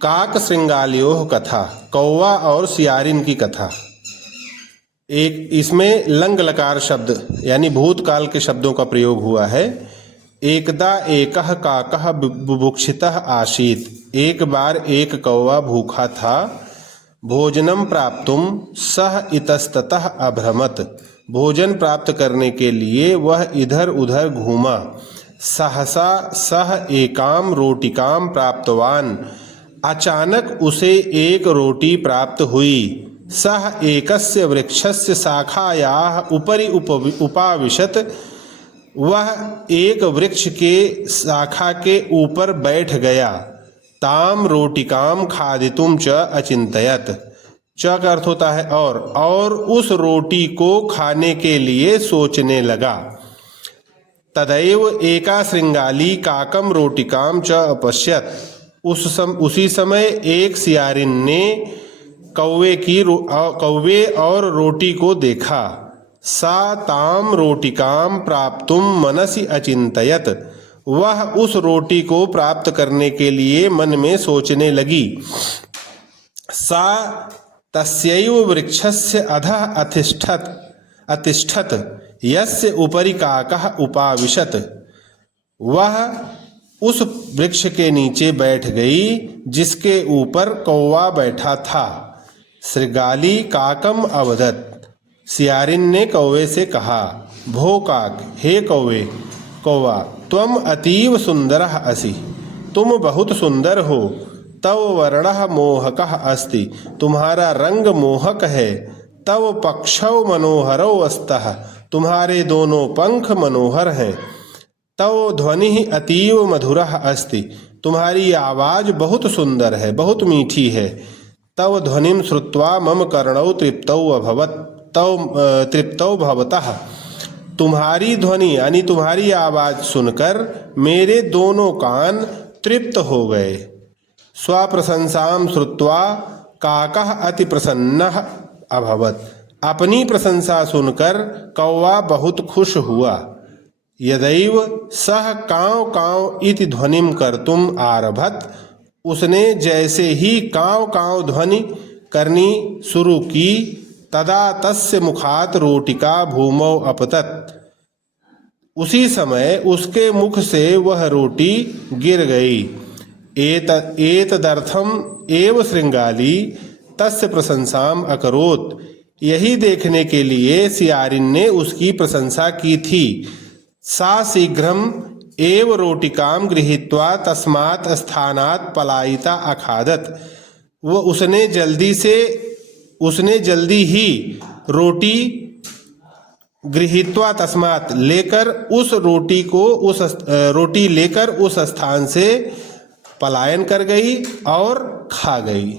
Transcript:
काक श्रृंगालयोः कथा, कौवा और सियारिन की कथा। एक इसमें लंग लकार शब्द यानी भूतकाल के शब्दों का प्रयोग हुआ है। एकदा एकः काकः बुभुक्षितः आसीत्, एक बार एक कौवा भूखा था। भोजनम प्राप्तुम सह इतस्ततः अभ्रमत, भोजन प्राप्त करने के लिए वह इधर उधर घूमा। सहसा सह एकाम रोटिकाम प्राप्तवान, अचानक उसे एक रोटी प्राप्त हुई। सह एकस्य वृक्षस्य शाखायाः उपरि उपाविशत, वह एक वृक्ष के शाखा के ऊपर बैठ गया। ताम रोटिकाम खादितुम च अचिंतयत, च का अर्थ होता है और उस रोटी को खाने के लिए सोचने लगा। तदैव एका श्रृंगाली काकम रोटिकाम च अपश्यत, उसी समय एक सियारिन ने कौवे और रोटी को देखा। सा ताम रोटिकाम प्राप्तुम मनसि अचिंतयत, वह उस रोटी को प्राप्त करने के लिए मन में सोचने लगी। सा तस्यैव वृक्षस्य अधः अतिष्ठत यस्य उपरि काकः उपाविशत, वह उस वृक्ष के नीचे बैठ गई जिसके ऊपर कौवा बैठा था। श्रृंगाली काकम अवदत, सियारिन ने कौवे से कहा, भो काक, हे कौवा, त्वम अतीव सुंदरः असि, तुम बहुत सुंदर हो। तव वर्णः मोहकः अस्ति, तुम्हारा रंग मोहक है। तव पक्षौ मनोहरौ अस्तः, तुम्हारे दोनों पंख मनोहर हैं। तव ध्वनिः अतीव मधुरः अस्ति, तुम्हारी आवाज बहुत सुंदर है, बहुत मीठी है। तव ध्वनिं श्रुत्वा मम कर्णौ तृप्तौ भवतः, तुम्हारी ध्वनि यानी तुम्हारी आवाज सुनकर मेरे दोनों कान तृप्त हो गए। स्वप्रशंसां श्रुत्वा काकः अति प्रसन्नः अभवत्, अपनी प्रशंसा सुनकर कौवा बहुत खुश हुआ। यदैव सह काँव काँव इति ध्वनिं कर्तुम आरभत, उसने जैसे ही काँव काँव ध्वनि करनी शुरू की, तदा तस्य मुखात रोटिका भूमौ अपतत, उसी समय उसके मुख से वह रोटी गिर गई। एतदर्थम एव श्रृंगाली तस्य प्रशंसाम अकरोत्, यही देखने के लिए सियारिन ने उसकी प्रशंसा की थी। सा शीघ्रम एव रोटिकाम गृहीत्वा तस्मात् स्थानात् पलायिता अखादत, उसने जल्दी ही रोटी गृहीत्वा तस्मात् लेकर उस स्थान से पलायन कर गई और खा गई।